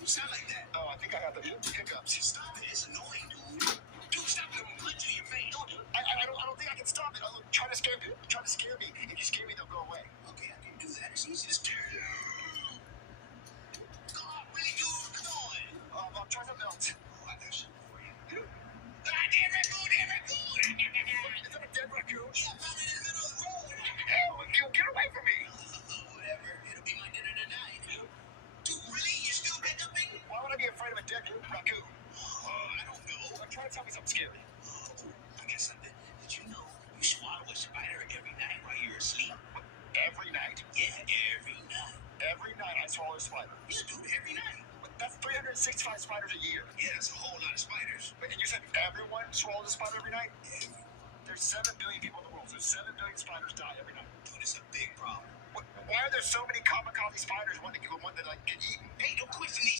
you sound like that? Oh, I think I got the hiccups. Stop it. It's annoying, dude. Dude, stop it. I'm gonna punch you in your face. I don't think I can stop it. Try to scare me. Try to scare me. If you scare me, they'll go away. Okay, I can do that. It's easy to scare you. Come on, really, dude. Come on. I'll try something else. Oh, I got something for you. Dead raccoon. Is that a dead raccoon? Yeah, I found it in the middle of the road. Hey, get away from me. Whatever. It'll be my dinner tonight. Dude, really? You're still hiccuping? Why would I be afraid of a dead raccoon? I don't know. Try to tell me something scary. I got something. Did you know you swallow a spider every night while you're asleep? Every night? Yeah, every night. Every night I swallow a spider. Yeah, dude, every night. That's 365 spiders a year. Yeah, that's a whole lot of spiders. And you said everyone swallows a spider every night? Yeah. There's 7 billion people in the world, so 7 billion spiders die every night. Dude, it's a big problem. Why are there so many kamikaze spiders? One that like get eaten? Hey, don't